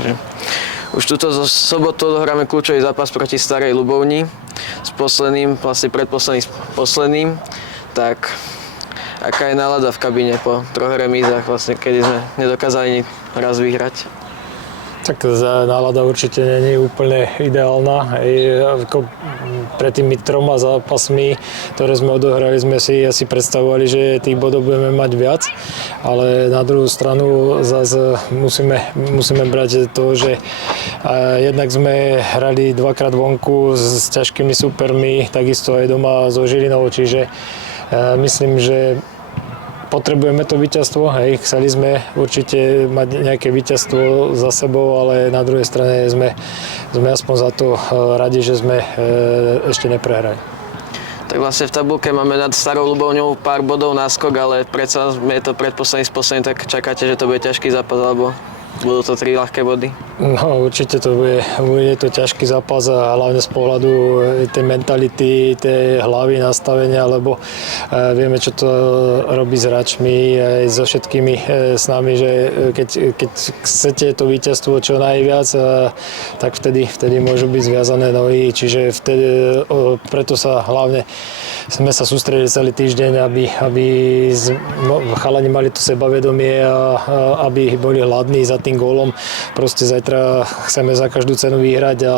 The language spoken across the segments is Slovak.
Takže už túto sobotu odohráme kľúčový zápas proti Starej Ľubovni s posledným, vlastne posledným. Tak aká je nálada v kabíne po 3 remízach, vlastne, kedy sme nedokázali raz vyhrať? Tak nálada určite nie je úplne ideálna. Ako pred tými 3 zápasmi, ktoré sme odohrali, sme si asi predstavovali, že tých bodov budeme mať viac, ale na druhú stranu zase musíme brať to, že jednak sme hrali 2-krát vonku s ťažkými súpermi, takisto aj doma so Žilinou, čiže myslím, že potrebujeme to víťazstvo, chceli sme určite mať nejaké víťazstvo za sebou, ale na druhej strane sme aspoň za to radi, že sme ešte neprehrali. Tak vlastne v tabuľke máme nad Starou Ľubovňou pár bodov náskok, ale predsa je to predposledný z posledný, tak čakáte, že to bude ťažký zápas, alebo budú to 3 ľahké body? No určite to bude to ťažký zápas a hlavne z pohľadu tej mentality, tej hlavy, nastavenia, lebo vieme, čo to robí s hráčmi aj so všetkými s nami, že keď chcete to víťazstvo čo najviac, tak vtedy môžu byť zviazané nohy, čiže preto sa hlavne sme sa sústredili celý týždeň, aby chalani mali to sebavedomie a aby boli hladní za tým gólom. Proste zajtra chceme za každú cenu vyhrať a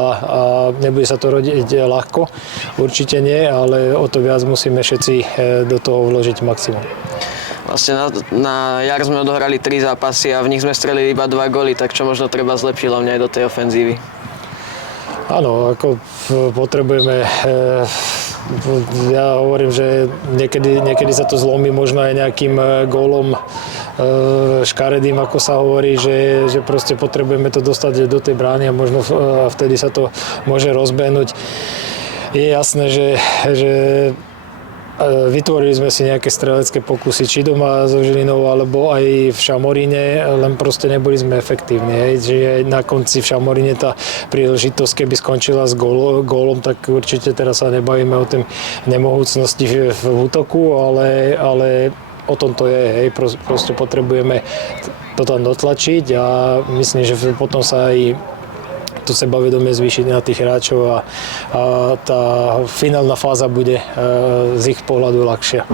nebude sa to rodiť ľahko. Určite nie, ale o to viac musíme všetci do toho vložiť maximum. Vlastne na jar sme odohrali 3 zápasy a v nich sme strelili iba 2 góly, tak čo možno treba zlepšiť hlavne aj do tej ofenzívy? Áno, ako potrebujeme, ja hovorím, že niekedy sa to zlomí možno aj nejakým gólom škaredým, ako sa hovorí, že proste potrebujeme to dostať do tej brány a možno vtedy sa to môže rozbehnúť. Je jasné, že vytvorili sme si nejaké strelecké pokusy, či doma so Žilinou, alebo aj v Šamoríne, len proste neboli sme efektívni. Čiže na konci v Šamoríne tá príležitosť, keby skončila s gólom, tak určite teraz sa nebavíme o tým nemohúcnosti v útoku, ale o tom to je. Proste potrebujeme to tam dotlačiť a myslím, že potom sa aj to sebavedomie zvýšiť na tých hráčov a tá finálna fáza bude z ich pohľadu ľahšia.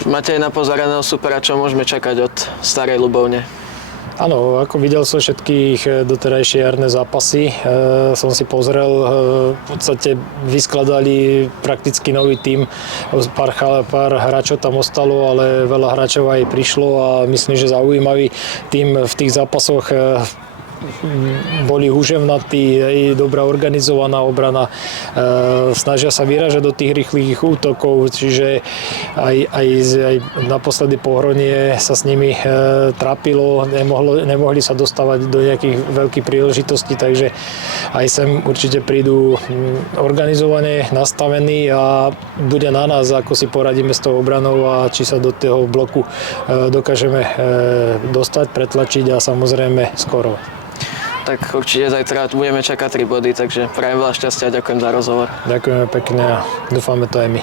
Už máte aj napozeraného supera, čo môžeme čakať od Starej Ľubovne? Áno, ako videl som všetkých doterajšie jarné zápasy, som si pozrel, v podstate vyskladali prakticky nový tím, pár hráčov tam ostalo, ale veľa hráčov aj prišlo a myslím, že zaujímavý tím v tých zápasoch. Boli húževnatí, dobrá organizovaná obrana, snažia sa vyražať do tých rýchlych útokov, čiže aj naposledy Pohronie sa s nimi trápilo, nemohli sa dostávať do nejakých veľkých príležitostí, takže aj sem určite prídu organizovane nastavení a bude na nás, ako si poradíme s tou obranou a či sa do toho bloku dokážeme dostať, pretlačiť a samozrejme skoro. Tak určite zajtra budeme čakať 3 body, takže prajem veľa šťastia a ďakujem za rozhovor. Ďakujeme pekne a dúfame to aj my.